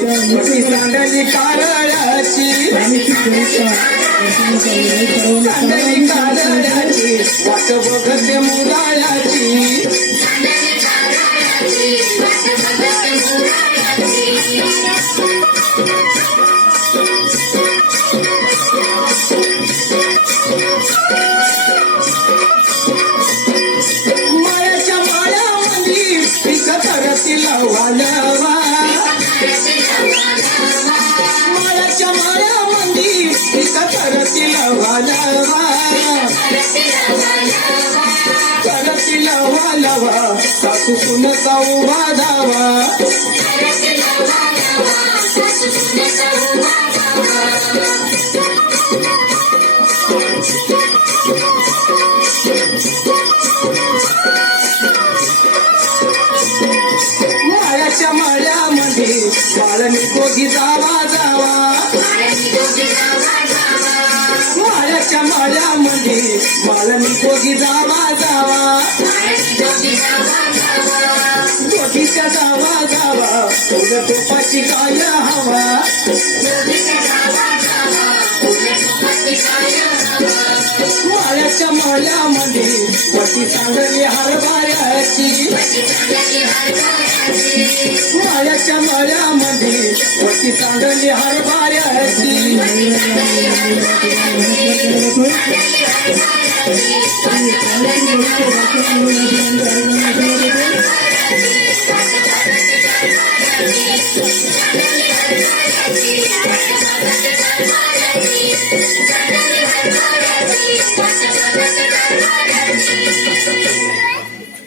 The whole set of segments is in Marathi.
वटी सांडली कारळाची सांडली कारळाची वाट बघते मुराळाची माळ्याच्या माळ्यामध्ये पिक करतील वालवा माळ्याच्या माळ्यामध्ये पिक करतील वालवा करतील वालवा सासू सुनचा उभा धावा माळ्याच्या माळ्यामध्ये माळणी दोघी जावा जावा माळ्याच्या माळ्यामध्ये माळणी दोघी जावा जावा दोघीच्या जावा जावा तुझ्या टोपाची काय हवा माळ्याच्या माळ्यामध्ये वटी सांडली हरभऱ्याची माळ्याच्या माळ्यामध्ये वटी सांडली हरभऱ्याची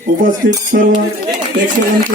उपस्थित सर्व प्रेक्षकांचं